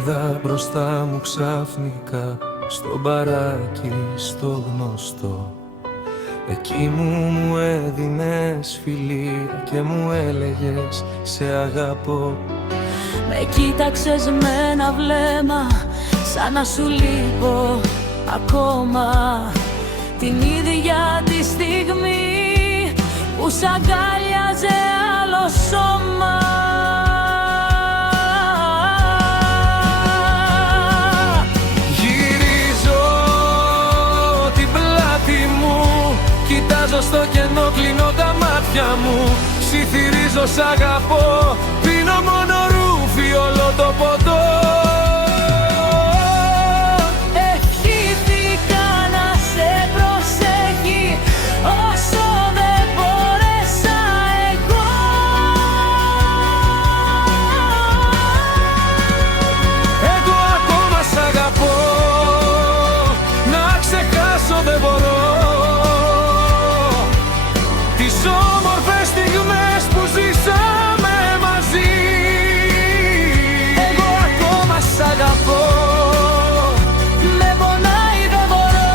είδα μπροστά μου ξαφνικά, στο μπαράκι στο γνωστό. Εκεί μου έδινες φιλία και μου έλεγες σε αγαπώ. Με κοίταξες με ένα βλέμμα σαν να σου λείπω ακόμα, την ίδια τη στιγμή που σ' αγκάλιαζε άλλο σώμα. Γυρίζω την πλάτη μου, κοιτάζω στο κενό, κλείνω τα μάτια μου. Ψιθυρίζω, σ' αγαπώ, πίνω μόνο ρούφι όλο το ποτό. Ευχήθηκα να σε προσέχει όσο δεν μπόρεσα εγώ. Εγώ ακόμα σ' αγαπώ, να ξεχάσω δεν μπορώ τις όμορφες στιγμές που ζήσαμε μαζί. Εγώ ακόμα σ' αγαπώ, Με πονάει δεν μπορώ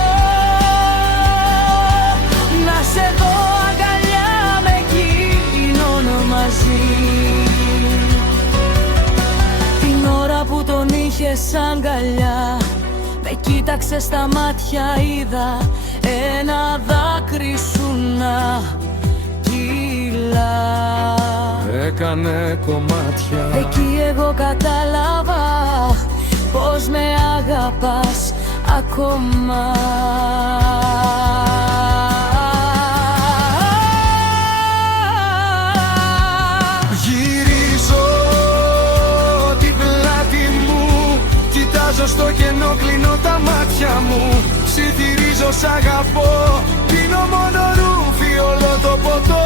να σε δω αγκαλιά με εκείνον μαζί. Την ώρα που τον είχες αγκαλιά, με κοίταξε στα μάτια, είδα ένα δάκρυ σου να κυλά. έκανε κομμάτια. Εκεί εγώ κατάλαβα πως με αγαπάς ακόμα. Γυρίζω την πλάτη μου, κοιτάζω στο κενό, κλείνω τα μάτια μου. Ψιθυρίζω, σ' αγαπώ, πίνω μόνο ρούφι όλο το ποτό.